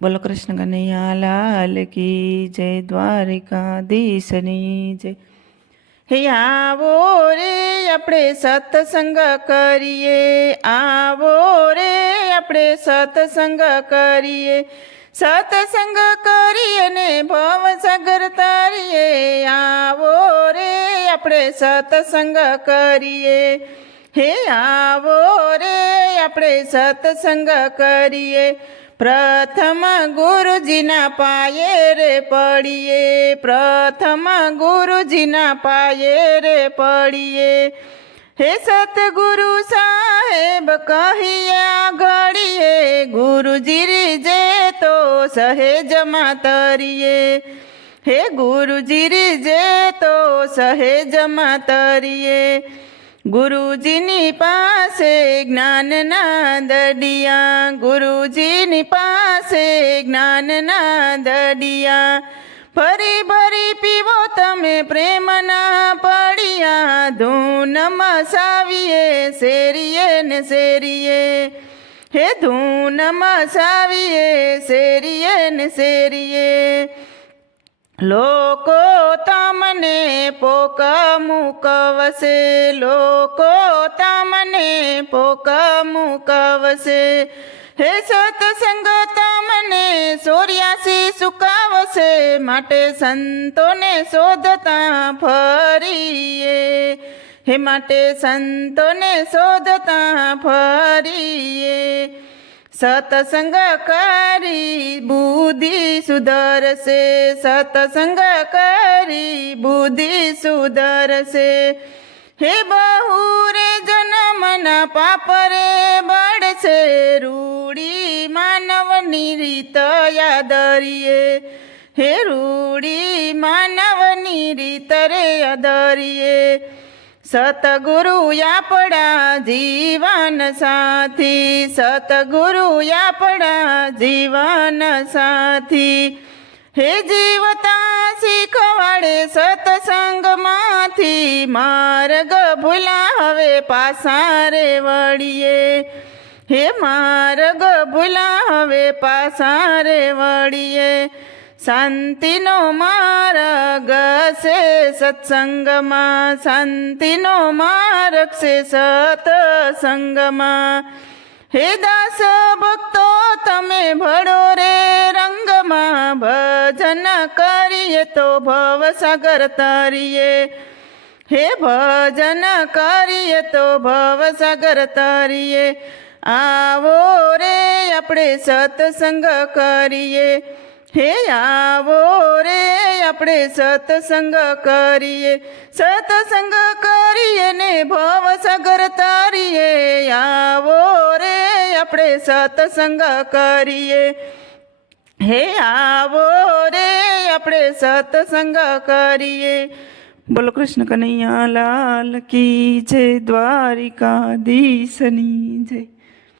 બોલો કૃષ્ણ કનૈયા લાલ કી જય, દ્વારિકાધીશની જય। હે આવો રે આપણે સત્સંગ કરીએ, આવો રે આપણે સત્સંગ કરીએ, સત્સંગ કરીએ ને ભવસાગર તારીએ। આવો રે આપણે સત્સંગ કરીએ, હે આવો રે આપણે સત્સંગ કરીએ। પ્રથમ ગુરુજીના પાયે રે પડીએ, પ્રથમ ગુરુજીના પાયે રે પડીએ। હે સતગુરુ સાહેબ કહીએ ઘડીએ, ગુરુજી રીજે તો સહેજમાં તરીએ। હે ગુરુજી રીજે તો સહેજમાં તરીએ। ગુરુજીની પાસે જ્ઞાનના દડિયા, ગુરુજીની પાસે જ્ઞાનના દડિયા। ભરી ભરી પીવો તમે પ્રેમના પડિયા, ધૂન મસાવીએ શેરીએ ને શેરીએ। હે ધૂન મસાવીએ શેરીએ ને શેરીએ। લોકો તમને પોક મૂકવશે, લોકો તમને પોક મૂકવશે। હે સત્સંગ તમને 84 સુકાવશે, માટે સંતોને શોધતા ફરીએ। હે માટે સંતોને શોધતા ફરીએ। સત્સંગ કરી બુદ્ધિ સુધરશે, સત્સંગ કરી બુદ્ધિ સુધરશે। હે બહુ રે જન્મના પાપ રે બળશે, રૂડી માનવની રીત યાદરીએ। હે રૂડી માનવની રીત રે યાદરીએ। સતગુરુ આપણા જીવન સાથી, સતગુરુ આપણા જીવન સાથી। હે જીવતા શીખવાડે સત્સંગમાંથી, માર્ગ ભૂલા હવે પાછા રે વળીએ। હે માર્ગ ભૂલા હવે પાછા રે વળીએ। શાંતિનો માર્ગ છે સત્સંગમાં, શાંતિનો માર્ગ છે સત્સંગમાં। હે દાસ ભક્તો તમે ભળો રે રંગમાં, ભજન કરીએ તો ભવસાગર તરીએ। હે ભજન કરીએ તો ભવસાગર તરીએ। આવો રે આપણે સત્સંગ કરીએ, હે આવો રે આપણે સત્સંગ કરીએ, સત્સંગ કરીએ ને ભવસાગર તારીએ। આવો રે આપણે સત્સંગ કરીએ, હે આવો રે આપણે સત્સંગ કરીએ। બોલો કૃષ્ણ કનૈયા લાલ કી જય, દ્વારિકાધીશની જય।